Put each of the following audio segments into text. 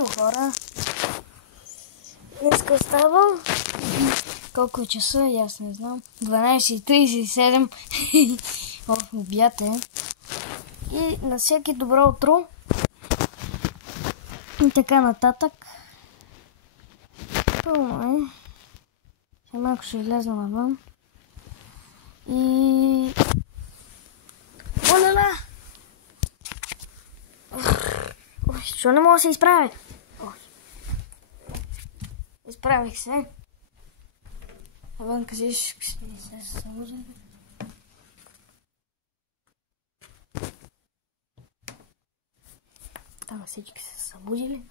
Утро, хора! Днеска остава. Колко е часа? Аз не знам. 12:37. В обяд е. И на всеки добро утро. И така нататък. Пълно е. Сега малко ще излезна навън. И... Олела! Защо не мога да се изправя? Изправих се. Навън кажеш, ще се събуди. Там всички се събудили.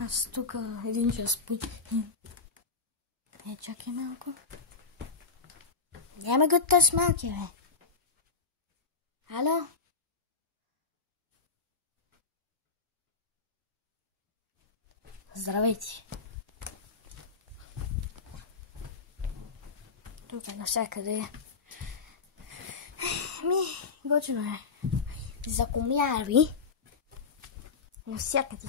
Аз тук един час спи. Чакай малко. Няма го тъж малки, бе. Ало? Здравейте. Тук е навсякъде. Готино е. Закумляви. Навсякъде.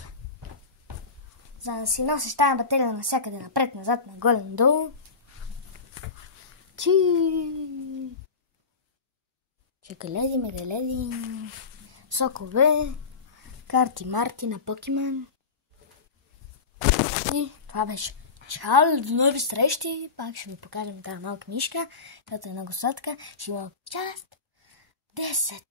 За да си носиш тази батерия навсякъде, напред, назад, нагоре, надолу. Чекаледи, медаледи, сокове, карти-марти на покемон. И това беше. Чао, до нови срещи. Пак ще ви покажем тази малка книжка, която е много сладка. Ще има част 10.